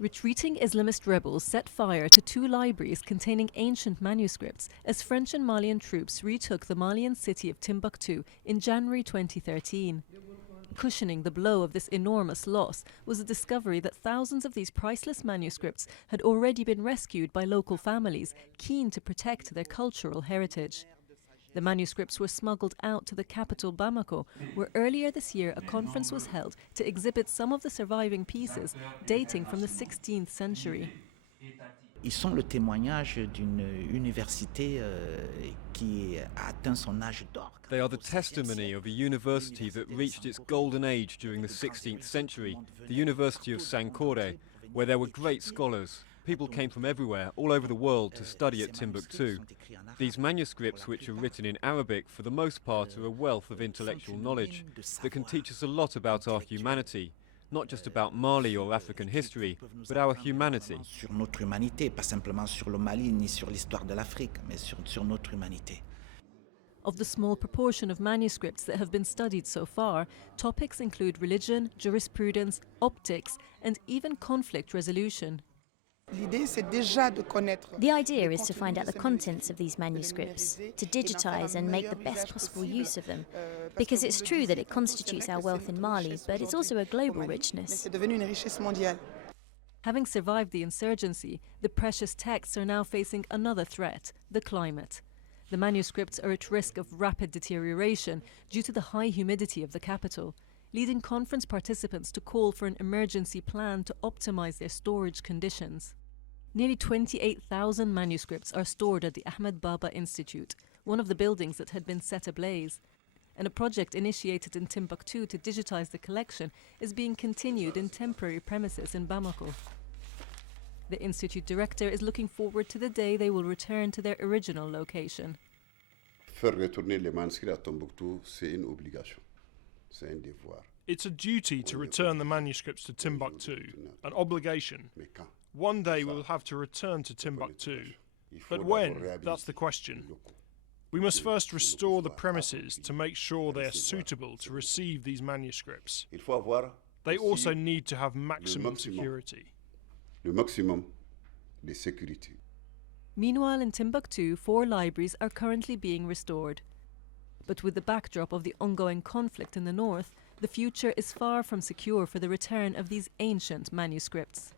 Retreating Islamist rebels set fire to 2 libraries containing ancient manuscripts as French and Malian troops retook the Malian city of Timbuktu in January 2013. Cushioning the blow of this enormous loss was the discovery that thousands of these priceless manuscripts had already been rescued by local families keen to protect their cultural heritage. The manuscripts were smuggled out to the capital Bamako, where earlier this year a conference was held to exhibit some of the surviving pieces dating from the 16th century. Ils sont le témoignage d'une université qui a atteint son âge d'or. They are the testimony of a university that reached its golden age during the 16th century, the University of Sankore, where there were great scholars. People came from everywhere, all over the world, to study at Timbuktu. These manuscripts, which are written in Arabic, for the most part are a wealth of intellectual knowledge that can teach us a lot about our humanity, not just about Mali or African history, but our humanity. Sur notre humanité, pas simplement sur le Mali ni sur l'histoire de l'Afrique, mais sur notre humanité. Of the small proportion of manuscripts that have been studied so far, topics include religion, jurisprudence, optics, and even conflict resolution. The idea is to find out the contents of these manuscripts, to digitize and make the best possible use of them, because it's true that it constitutes our wealth in Mali, but it's also a global richness. Having survived the insurgency, the precious texts are now facing another threat, the climate. The manuscripts are at risk of rapid deterioration due to the high humidity of the capital, leading conference participants to call for an emergency plan to optimize their storage conditions. Nearly 28,000 manuscripts are stored at the Ahmed Baba Institute, one of the buildings that had been set ablaze. And a project initiated in Timbuktu to digitize the collection is being continued in temporary premises in Bamako. The institute director is looking forward to the day they will return to their original location. Faire retourner les manuscrits à Timbuktu, c'est une obligation. C'est un devoir. It's a duty to return the manuscripts to Timbuktu, an obligation. One day we will have to return to Timbuktu. But when? That's the question. We must first restore the premises to make sure they are suitable to receive these manuscripts. They also need to have maximum security. Le maximum de sécurité. Meanwhile, in Timbuktu, 4 libraries are currently being restored. But with the backdrop of the ongoing conflict in the north, the future is far from secure for the return of these ancient manuscripts.